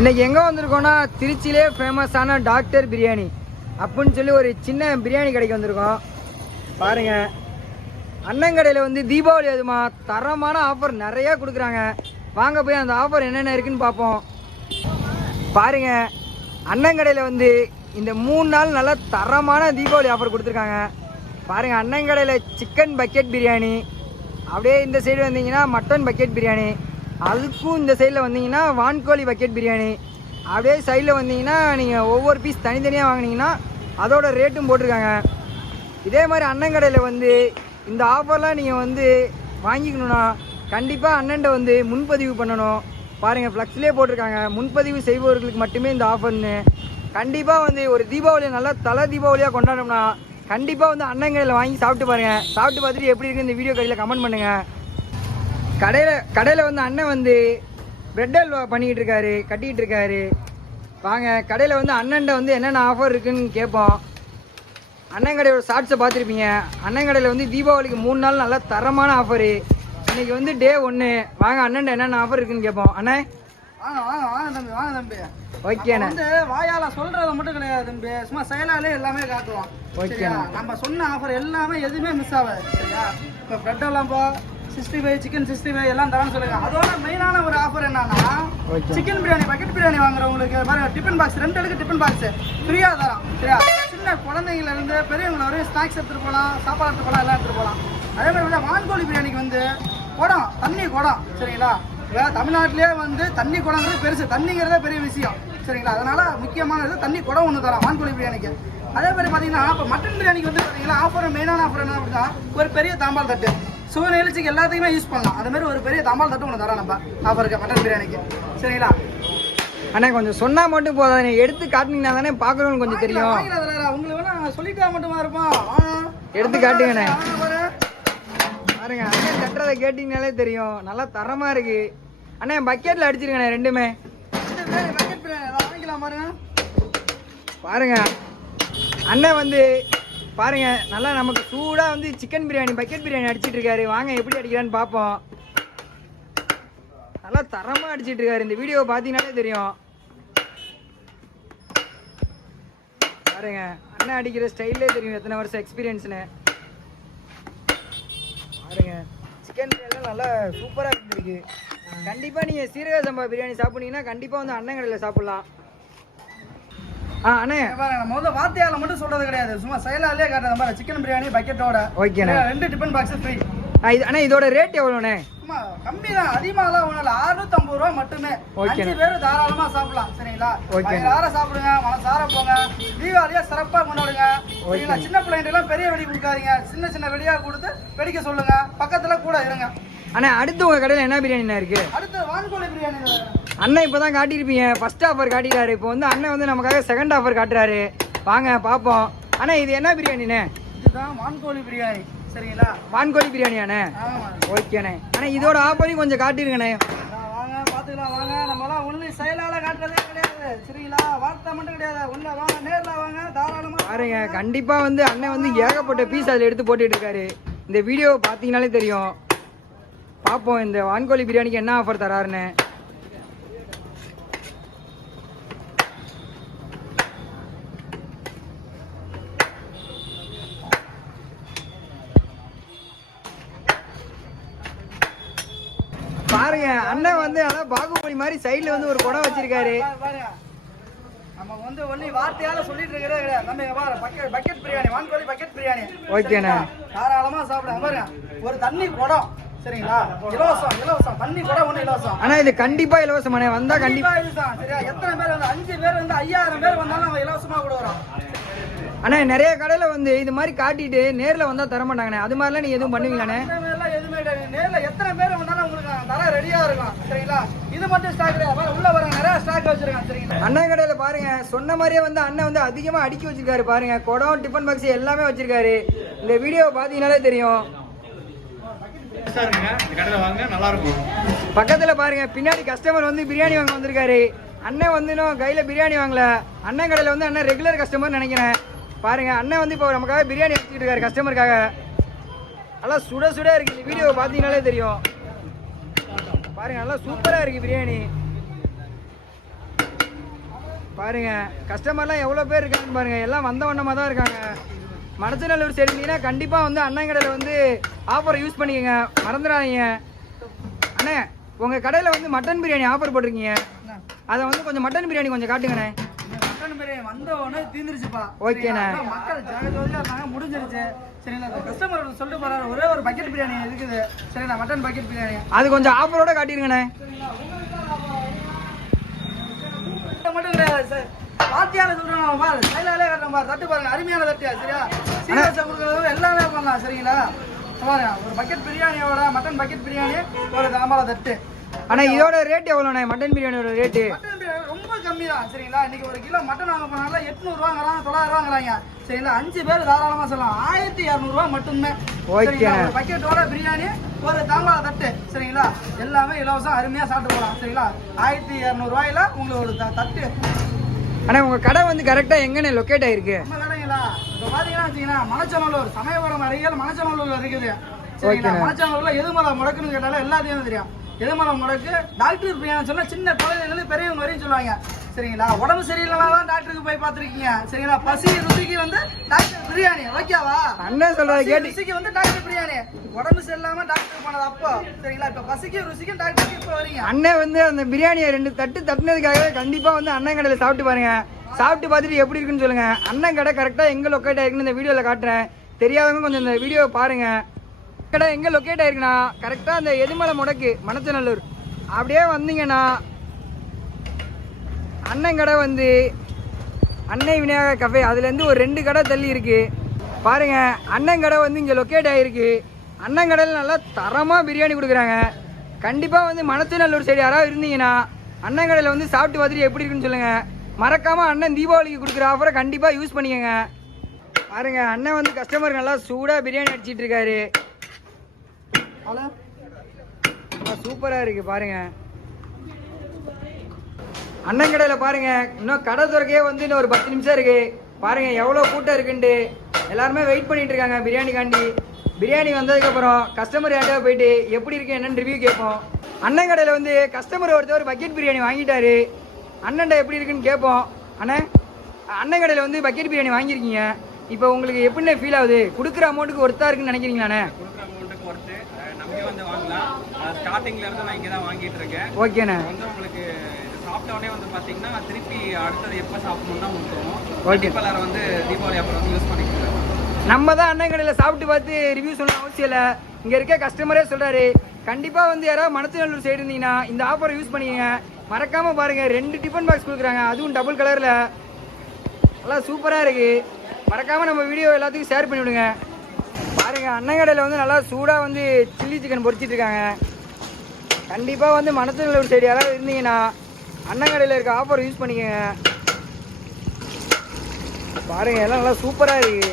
இன்னைக்கு எங்கே வந்திருக்கோம்னா திருச்சியிலே ஃபேமஸான டாக்டர் பிரியாணி அப்படின்னு சொல்லி ஒரு சின்ன பிரியாணி கடைக்கு வந்திருக்கோம். பாருங்க, அண்ணன் கடையில் வந்து தீபாவளி அதுமா தரமான ஆஃபர் நிறையா கொடுக்குறாங்க. வாங்க போய் அந்த ஆஃபர் என்னென்ன இருக்குன்னு பார்ப்போம். பாருங்க, அண்ணன் கடையில் வந்து இந்த 3 நாள் நல்ல தரமான தீபாவளி ஆஃபர் கொடுத்துருக்காங்க. பாருங்க, அண்ணன் கடையில் சிக்கன் பக்கெட் பிரியாணி, அப்படியே இந்த சைடு வந்தீங்கன்னா மட்டன் பக்கெட் பிரியாணி, அதுக்கும் இந்த சைடில் வந்தீங்கன்னா வான்கோழி பக்கெட் பிரியாணி, அப்படியே சைடில் வந்தீங்கன்னா நீங்கள் ஒவ்வொரு பீஸ் தனித்தனியாக வாங்கினீங்கன்னா அதோட ரேட்டும் போட்டிருக்காங்க. இதே மாதிரி அண்ணன் கடையில் வந்து இந்த ஆஃபர்லாம் நீங்கள் வந்து வாங்கிக்கணுன்னா கண்டிப்பாக அண்ணன்ட்ட வந்து முன்பதிவு பண்ணணும். பாருங்கள், ஃப்ளக்ஸ்லேயே போட்டிருக்காங்க, முன்பதிவு செய்பவர்களுக்கு மட்டுமே இந்த ஆஃபர்னு. கண்டிப்பாக வந்து ஒரு தீபாவளி நல்லா தலை தீபாவளியாக கொண்டாடணும்னா கண்டிப்பாக வந்து அண்ணன் கடையில் வாங்கி சாப்பிட்டு பாருங்கள். சாப்பிட்டு பார்த்துட்டு எப்படி இருக்குது இந்த வீடியோ கடையில் கமெண்ட் பண்ணுங்கள். கடையில் வந்து அண்ணன் வந்து பிரெட் அல்வா பண்ணிக்கிட்டு இருக்காரு, கட்டிக்கிட்டு இருக்காரு. வாங்க கடையில் வந்து அண்ணன்ட்ட வந்து என்னென்ன ஆஃபர் இருக்குன்னு கேட்போம். அண்ணன் கடையோட ஷார்ட்ஸை பார்த்துருப்பீங்க. அண்ணன் கடையில் வந்து தீபாவளிக்கு 3 நாள் நல்லா தரமான ஆஃபரு. இன்னைக்கு வந்து டே 1. வாங்க அண்ணன்ட்ட என்னென்ன ஆஃபர் இருக்குன்னு கேட்போம். அண்ணே வாங்க தம்பி. ஓகேண்ணே. வந்து வாயால சொல்றது மட்டும் கிடையாது தம்பி, சும்மா செயலாலே எல்லாமே காட்டுவோம். ஓகேண்ணா, நம்ம சொன்ன ஆஃபர் எல்லாமே எதுவுமே மிஸ் ஆகாது. சரியா? இப்போ பிரெட் எல்லாம் 65 சிக்கன் 65 எல்லாம் தரேன்னு சொல்லுங்க. அதோட மெயினான ஒரு ஆஃபர் என்னன்னா, சிக்கன் பிரியாணி பக்கெட் பிரியாணி வாங்குறவங்களுக்கு பாருங்க, டிஃபன் பாக்ஸ் 2 அடுக்கு டிஃபன் பாக்ஸ் ஃப்ரீயா தரோம். சரியா? சின்ன குழந்தைங்கள இருந்து பெரியவங்கள வரையும் ஸ்நாக்ஸ் எடுத்துட்டு போகலாம், சாப்பாடு எடுத்துட்டு போகலாம், எல்லாம் எடுத்துட்டு போகலாம். அதே மாதிரி வான்கோழி பிரியாணிக்கு வந்து குடம், தண்ணி குடம். சரிங்களா? தமிழ்நாட்டிலே வந்து தண்ணி குடங்கிறது பெருசு, தண்ணிங்கிறதே பெரிய விஷயம். சரிங்களா? அதனால முக்கியமானது தண்ணி குடம் ஒன்று தரோம் வான்கோழி பிரியாணிக்கு. அதே மாதிரி பார்த்தீங்கன்னா, இப்போ மட்டன் பிரியாணிக்கு வந்து பார்த்தீங்கன்னா ஆஃபர், மெயினான ஆஃபர் என்ன அப்படின்னா, ஒரு பெரிய தாம்பால் தட்டு சுவை நிகழ்ச்சிக்கு எல்லாத்துக்குமே யூஸ் பண்ணலாம். அது மாதிரி ஒரு பெரிய தாம்பால் தட்டு ஒன்று தரோம் நம்ம ஆஃபருக்கு மட்டன் பிரியாணிக்கு. சரிங்களா? அண்ணா கொஞ்சம் சொன்னா மட்டும் போதானே, எடுத்து காட்டினீங்கன்னா தானே பார்க்கணும்னு கொஞ்சம் தெரியும். உங்களுக்கு வேணா சொல்லிட்டா மட்டுமா இருப்போம், எடுத்து காட்டுங்கண்ணே. பாருங்க, அண்ணன் தட்டுறதை கேட்டீங்கனாலே தெரியும், நல்லா தரமா இருக்கு. அண்ணே பக்கெட்ல அடிச்சிருக்கண்ணே ரெண்டுமே. பக்கெட் பிரியாணி வாங்கிக்கலாம் பாருங்க. பாருங்க அண்ணன் வந்து பாருங்க நல்லா நமக்கு சூடா வந்து சிக்கன் பிரியாணி பக்கெட் பிரியாணி அடிச்சிட்டு இருக்காரு. வாங்க எப்படி அடிக்கிறான்னு பார்ப்போம். நல்லா தரமா அடிச்சிட்டு இருக்காரு. இந்த வீடியோ பார்த்தீங்கன்னாலே தெரியும். பாருங்க, அண்ணன் அடிக்கிற ஸ்டைல்லே தெரியும் எத்தனை வருஷம் எக்ஸ்பீரியன்ஸ்னு. பாருங்க, சிக்கன் பிரியாணி நல்லா சூப்பராக இருந்திருக்கு. கண்டிப்பாக நீங்கள் சீரக சம்பா பிரியாணி சாப்பிட்டீங்கன்னா கண்டிப்பாக வந்து அண்ணன் கடையில் சாப்பிட்லாம். அண்ணே முதல்ல வார்த்தையால மட்டும் சொல்றது கிடையாது, சும்மா செயலாலே காட்டுற மாதிரி சிக்கன் பிரியாணி பக்கெட்டோட. ஓகேண்ணே. 2 டிஃபன் பாக்ஸ் ஃப்ரீ. அண்ணா இதோட ரேட் எவ்வளோண்ணே? சும்மா கம்மி தான், அதிகமாலாம் ஒன்றும் 650 ரூபா மட்டுமே. 5 பேர் தாராளமா சாப்பிடலாம். சரிங்களா? யார சாப்பிடுங்க, மனசார போங்க, தீபாவளியா சிறப்பா கொண்டாடுங்க. சரிங்களா? சின்ன பிள்ளைங்க எல்லாம் பெரிய வெடி கொடுக்காதீங்க, சின்ன சின்ன வெடியா கொடுத்து வெடிக்க சொல்லுங்க, பக்கத்துல கூட இருங்க. அண்ணா அடுத்து உங்க கடையில் என்ன பிரியாணிண்ணா இருக்கு? அடுத்து வான்கோழி பிரியாணி. அண்ணன் இப்போதான் காட்டியிருப்பீங்க, ஃபர்ஸ்ட் ஆஃபர் காட்டிட்டாரு. இப்போ வந்து அண்ணன் வந்து நமக்காக செகண்ட் ஆஃபர் காட்டுறாரு. வாங்க பார்ப்போம். அண்ணா இது என்ன பிரியாணிண்ணே? இதுதான் வான்கோழி பிரியாணி. சரிங்களா? வான்கோழி பிரியாணியாண்ணே? ஓகேண்ணே. அண்ணா இதோட ஆஃபரையும் கொஞ்சம் காட்டிருங்கண்ணே. வாங்க பார்த்துக்கலாம். வாங்க, நம்மளாம் ஒன்லி செயலால காட்டுறதே கிடையாது. சரிங்களா? வார்த்தை மட்டும் கிடையாது, உள்ள வாங்க, நேரில் வாங்க, தாராளமா பாருங்க. கண்டிப்பா வந்து அண்ணன் வந்து ஏகப்பட்ட பீஸ் அதில் எடுத்து போட்டுட்டு இருக்காரு. இந்த வீடியோ பார்த்தீங்கன்னாலே தெரியும். பார்ப்போம் இந்த வான்கோழி பிரியாணிக்கு என்ன ஆஃபர் தராருன்னு. பாருங்க, அண்ணன் வந்து அதான் பாகுபலி மாதிரி சைடுல வந்து ஒரு குடம் வச்சிருக்காரு. நம்ம வந்து ஒன்லி வார்த்தையால சொல்லிட்டு இருக்கிறதே கிடையாது. நம்ம பக்கெட் பிரியாணி, வான்கோழி பக்கெட் பிரியாணி. ஓகேண்ணா. தாராளமா சாப்பிடுங்க. பாருங்க, ஒரு தண்ணி குடம். சரிங்களா? இலவசம், இலவசம் தண்ணி குடம் ஒண்ணு இலவசம். ஆனா இது கண்டிப்பா இலவசமானே, வந்தா கண்டிப்பா இலவசம். சரியா? எத்தனை பேர் வந்து 5 பேர் வந்து 5000 பேர் வந்தாலும் நம்ம இலவசமா கொடுக்குறோம். அண்ணா நிறைய கடையில வந்து இது மாதிரி காட்டிட்டு நேர்ல வந்தா தர மாட்டாங்கண்ணே. அது மாதிரிலாம் நீங்க எதுவும் பண்ணுவீங்களாண்ணே? எதுவுமே நேர்ல எத்தனை பேர் வந்தாலும் உங்களுக்கு தர ரெடியா இருக்கும். சரிங்களா? இது மட்டும் ஸ்டாக் கிடையாது, உள்ள வர நிறைய ஸ்டாக் வச்சிருக்காங்க. சரிங்களா? அண்ணன் கடையில பாருங்க, சொன்ன மாதிரியே வந்து அண்ணன் வந்து அதிகமா அடுக்கி வச்சிருக்காரு. பாருங்க, குடம், டிஃபன் பாக்ஸ் எல்லாமே வச்சிருக்காரு. இந்த வீடியோ பாத்தீங்கன்னாலே தெரியும். பக்கத்துல பாருங்க, பின்னாடி கஸ்டமர் வந்து பிரியாணி வாங்க வந்திருக்காரு. அண்ணன் வந்து இன்னும் கையில பிரியாணி வாங்கல. அண்ணன் கடையில வந்து அண்ணன் ரெகுலர் கஸ்டமர் நினைக்கிறேன். பாருங்க, அண்ணன் வந்து இப்போ நமக்காக பிரியாணி வச்சுட்டு இருக்காரு கஸ்டமருக்காக. நல்லா சுட சுட இருக்கு. இந்த வீடியோ பார்த்தீங்கன்னாலே தெரியும். பாருங்க, நல்லா சூப்பரா இருக்கு பிரியாணி. பாருங்க கஸ்டமர்லாம் எவ்வளோ பேர் இருக்காங்கன்னு பாருங்க, எல்லாம் வந்த வண்ணமாக தான் இருக்காங்க. மணச்சநல்லூர் சைடு இருந்தீங்கன்னா கண்டிப்பாக வந்து அண்ணன் கடையில் வந்து ஆஃபரை யூஸ் பண்ணிக்கோங்க, மறந்துடாதீங்க. அண்ணே உங்கள் கடையில் வந்து மட்டன் பிரியாணி ஆஃபர் போட்டிருக்கீங்க, அதை வந்து கொஞ்சம் மட்டன் பிரியாணி கொஞ்சம் காட்டுங்கண்ணே. மட்டன் பிரியாணி வந்தவொடனே தீந்துருச்சுப்பா. ஓகேண்ணே. மக்கள் ஜாகிரதையா இருந்தாங்க, முடிஞ்சிருச்சு. சரிங்களா, கஸ்டமர் சொல்லிட்டு போறாரு ஒரே ஒரு பக்கெட் பிரியாணி இருக்குது. சரிங்களா, மட்டன் பக்கெட் பிரியாணி அது கொஞ்சம் ஆஃபரோட காட்டிருங்கண்ணே. மட்டும் கிடையாது சார், பாத்தியால சொல்றோம் பாரு, கையிலே கட்டுறோம் பாரு, தட்டு பாருங்க, அருமையான தட்டியா. சரியா, சீரியஸா கொடுக்கறது எல்லாமே பண்ணலாம். சரிங்களா, பாருங்க ஒரு பக்கெட் பிரியாணியோட மட்டன் பக்கெட் பிரியாணி ஒரு தாம்பாள தட்டு. அண்ணா இதோட ரேட் எவ்வளோண்ணே? மட்டன் பிரியாணியோட ரேட்டு மட்டன் பிரியாணி ரொம்ப கம்மி தான். சரிங்களா, இன்னைக்கு ஒரு கிலோ மட்டன் வாங்க போனால 800 900 சரிங்களா, 5 பேர் தாராளமா சொல்லலாம். 1200 மட்டுமே. சரிங்களா, ஒரு பக்கெட்டோட பிரியாணி ஒரு தாம்பாள தட்டு. சரிங்களா, எல்லாமே இலவசம், அருமையா சாப்பிட்டு போகலாம். சரிங்களா, 1200 உங்களுக்கு ஒரு தட்டு. அண்ணா உங்கள் கடை வந்து கரெக்டாக எங்கண்ணே லொக்கேட் ஆகிருக்கு? நம்ம கடைங்களா இப்போ பார்த்தீங்கன்னா வச்சிங்கன்னா மணச்சநல்லூர் சமயபுரம் அருகில் மணச்சநல்லூர் இருக்குது. சரிங்களா, மணச்சநல்லூர்ல எதுமலை முடக்குன்னு கேட்டாலும் எல்லாத்தையும் தெரியும். எதுமலை முடக்கு டாக்டர் பிரியாணி சொன்னா சின்ன குழந்தைங்களுக்கு பெரியவங்க வரையும் சொல்லுவாங்க. சரிங்களா, உடம்பு சரியில்லைனா தான் டாக்டருக்கு போய் பார்த்துருக்கீங்க. சரிங்களா, பசி ருசிக்கு வந்து டாக்டர் பிரியாணி. ஓகேவா, அண்ணன் சொல்றது கேட்டு ருசிக்கு வந்து டாக்டர் பிரியாணி, உடம்பு சரியில்லாம டாக்டர் போனது அப்போ. சரிங்களா, இப்போ பசிக்கு ருசிக்கும் டாக்டருக்கு இப்போ வரீங்க. அண்ணன் வந்து அந்த பிரியாணியை 2 தட்டு தட்டினதுக்காகவே கண்டிப்பாக வந்து அண்ணன் கடையில் சாப்பிட்டு பாருங்க, சாப்பிட்டு பார்த்துட்டு எப்படி இருக்குன்னு சொல்லுங்க. அண்ணன் கடை கரெக்டாக எங்கே லொக்கேட் ஆயிருக்குன்னு இந்த வீடியோவில் காட்டுறேன், தெரியாதவங்க கொஞ்சம் இந்த வீடியோவை பாருங்க. கடை எங்கே லொக்கேட் ஆயிருக்குன்னா கரெக்டாக அந்த எதுமலை முடக்கு மணச்சநல்லூர் அப்படியே வந்தீங்கன்னா அண்ணன் கடை வந்து அன்னை விநாயகர் கஃபே, அதுலேருந்து ஒரு 2 கடை தள்ளி இருக்குது பாருங்க. அண்ணன் கடை வந்து இங்கே லொக்கேட் ஆகிருக்கு. அண்ணன் கடையில் நல்லா தரமாக பிரியாணி கொடுக்குறாங்க. கண்டிப்பாக வந்து மணச்சநல்லூர் சைடு யாராவது இருந்தீங்கன்னா அண்ணன் கடையில் வந்து சாப்பிட்டு பார்த்துட்டு எப்படி இருக்குன்னு சொல்லுங்கள். மறக்காமல் அண்ணன் தீபாவளிக்கு கொடுக்குற ஆஃபரை கண்டிப்பாக யூஸ் பண்ணிக்கோங்க. பாருங்க அண்ணன் வந்து கஸ்டமர் நல்லா சூடாக பிரியாணி அடிச்சிட்டு இருக்காரு. ஹலோ, சூப்பராக இருக்குது பாருங்க. அண்ணன் கடையில் பாருங்க இன்னும் கடை துறக்கே வந்து இன்னும் ஒரு 10 நிமிஷம் இருக்கு. பாருங்க எவ்வளோ கூட்டம் இருக்குன்ட்டு எல்லாருமே வெயிட் பண்ணிட்டு இருக்காங்க பிரியாணிக்காண்டி. பிரியாணி வந்ததுக்கப்புறம் கஸ்டமர் யார்கிட்ட போயிட்டு எப்படி இருக்கு என்னன்னு ரிவ்யூ கேட்போம். அண்ணன் கடையில் வந்து கஸ்டமர் ஒருத்தர் பக்கெட் பிரியாணி வாங்கிட்டாரு, அண்ணன்ட்ட எப்படி இருக்குன்னு கேட்போம். அண்ணன் கடையில் வந்து பக்கெட் பிரியாணி வாங்கியிருக்கீங்க, இப்போ உங்களுக்கு எப்படின்னு ஃபீல் ஆகுது? கொடுக்குற அமௌண்ட்டுக்கு ஒர்த்தாக இருக்குன்னு நினைக்கிறீங்களாண்ணே? வந்து வாங்கலாம். ஸ்டார்டிங்ல இருந்து நான் இங்க தான் வாங்கிட்டு இருக்கேன். ஓகேண்ணே. வந்து உங்களுக்கு சாப்பிட்ட உடனே வந்து பாத்தீங்கன்னா திருப்பி அடுத்தது எப்ப சாப்பிடணும்னா உங்களுக்கு தோணும். கண்டிப்பா வந்து தீபாவளி அப்புறம் வந்து யூஸ் பண்ணிக்கலாம். நம்ம தான் அண்ணன் கடையில் சாப்பிட்டு பார்த்து ரிவ்யூ சொல்லணும் அவசியம் இல்லை, இங்கே இருக்க கஸ்டமரே சொல்கிறாரு. கண்டிப்பாக வந்து யாராவது மணச்சநல்லூர் சைடு இருந்தீங்கன்னா இந்த ஆஃபரை யூஸ் பண்ணிக்கங்க. மறக்காமல் பாருங்கள் 2 டிஃபன் பாக்ஸ் கொடுக்குறாங்க, அதுவும் டபுள் கலரில், நல்லா சூப்பராக இருக்குது. மறக்காமல் நம்ம வீடியோ எல்லாத்துக்கும் ஷேர் பண்ணிவிடுங்க. பாருங்கள் அண்ணன் கடையில் வந்து நல்லா சூடாக வந்து சில்லி சிக்கன் பொரிச்சிட்டு இருக்காங்க. கண்டிப்பாக வந்து மணச்சநல்லூர் சைடு யாராவது இருந்தீங்கன்னா அண்ணன் கடையில் இருக்க ஆஃபர் யூஸ் பண்ணிக்கோங்க. பாருங்கள் எல்லாம் நல்லா சூப்பராக இருக்குது.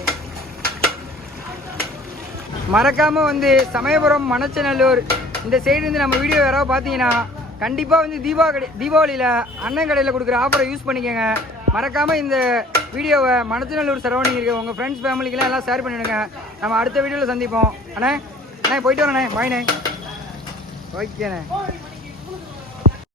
மறக்காமல் வந்து சமயபுரம் மணச்சநல்லூர் இந்த சைடு இருந்து நம்ம வீடியோ யாராவது பார்த்தீங்கன்னா கண்டிப்பாக வந்து தீபாவளியில் அண்ணன் கடையில் கொடுக்குற ஆஃபரை யூஸ் பண்ணிக்கோங்க. மறக்காமல் இந்த வீடியோவை மணச்சநல்லூர் சரௌண்டிங் இருக்க உங்கள் ஃப்ரெண்ட்ஸ் ஃபேமிலிக்கெல்லாம் எல்லாம் ஷேர் பண்ணிவிடுங்க. நம்ம அடுத்த வீடியோவில் சந்திப்போம். அண்ணே போயிட்டு வரேண்ணே, பாய்ண்ணே. ஓகேண்ணே.